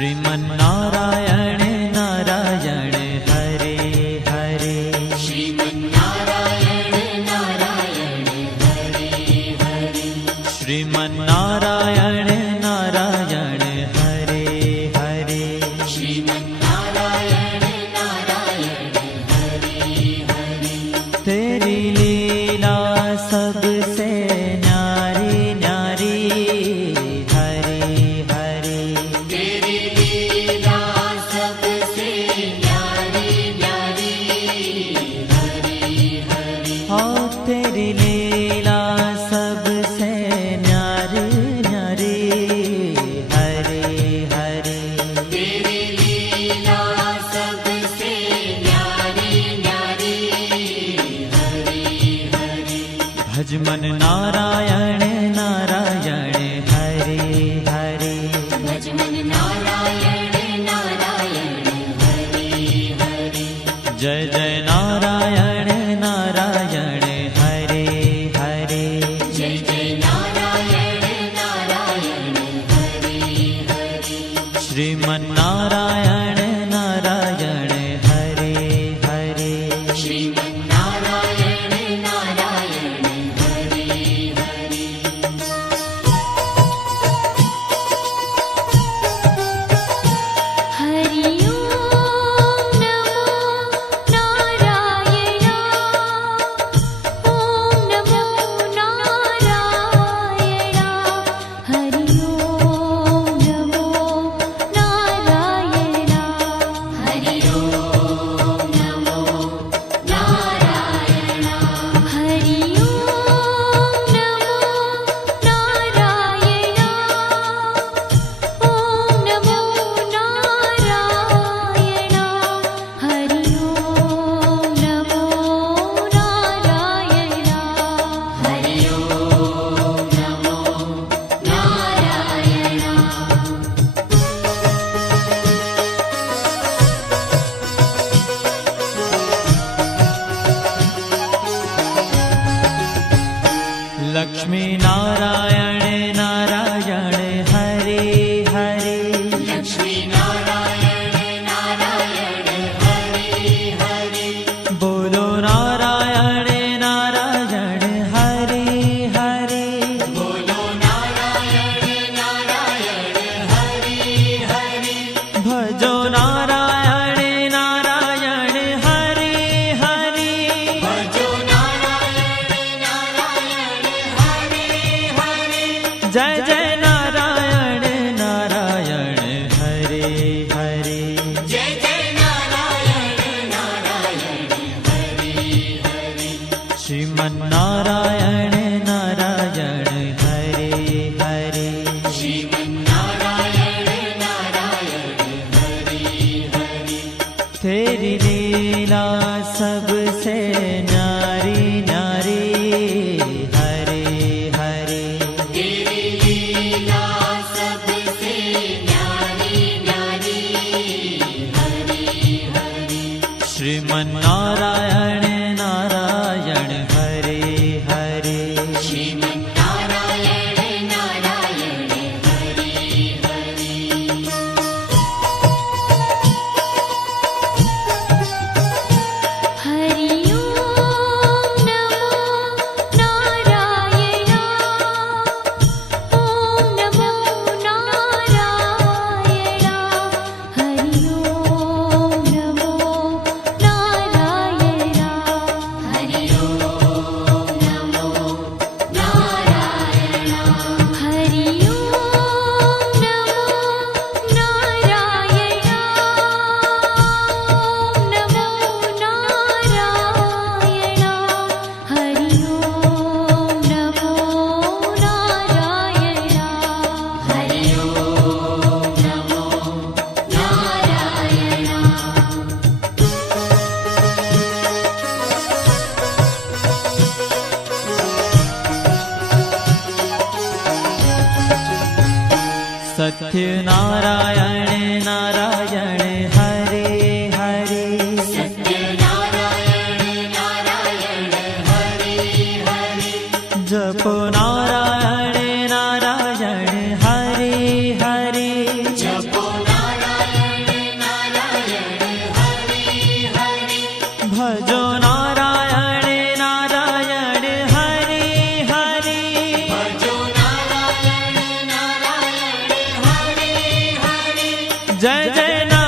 श्रीमन्नारायण नारायण हरे हरे। श्रीमन्नारायण नारायण हरे हरे। श्रीमन्नारायण नारायण हरे हरे। श्रीमन्नारायण नारायण हरे हरे। तेरी लीला सबसे न्यारी न्यारी हरे हरे। तेरी लीला सबसे न्यारी न्यारी हरे हरे। हाँ तेरी लीला सबसे न्यारी न्यारी हरे हरे। तेरी लीला सबसे न्यारी न्यारी हरे हरे। भजमन नारायण नारायण हरे हरे। भजमन नारायण नारायण हरे हरे। जय जय नारायण नारायण हरे हरे। जय जय नारायण नारायण हरे हरे। श्रीमन्नारायण नारायण हरे हरे। श्रीमन्नारायण नारायण हरे हरे। हरि ओम नमो नारायण। ओम नमो नारायण। हरि ओम नमो नारायण। हरि ओम नमो नारायण। हरि ओम नमो नारायण। ओम नमो नारायण। हरि ओम नमो नारायण। हरि ओम नमो नारायण। लक्ष्मी नारायण नारायण हरे हरे। लक्ष्मी नारायण नारायण हरे हरे। बोलो नारायण नारायण हरे हरे। बोलो नारायण नारायण हरे हरे। भजो नारायण नारायण हरे हरे। भजो नारायण नारायण हरे हरे। जय जय नारायण नारायण हरे हरे। जय जय नारायण नारायण हरे हरे। श्रीमन्नारायण नारायण हरे हरे। श्रीमन्नारायण नारायण हरे हरे। तेरी लीला सबसे न्यारी न्यारी हरे हरे। तेरी लीला सबसे न्यारी न्यारी हरे हरे। श्रीमन्नारायण नारायण हरे हरे। श्रीमन्नारायण नारायण हरे हरे। हरि ओम नमो नारायण। ओम नमो नारायण। हरि ओम नमो नारायण। हरि ओम नमो नारायण। हरि ओम नमो नारायण। ओम नमो नारायण। हरि ओम नमो नारायण। हरि ओम नमो नारायण। सत्य नारायण नारायण हरे हरे। सत्य नारायण नारायण हरे हरे। जपो नारायण नारायण हरे हरे। जपो नारायण जय जय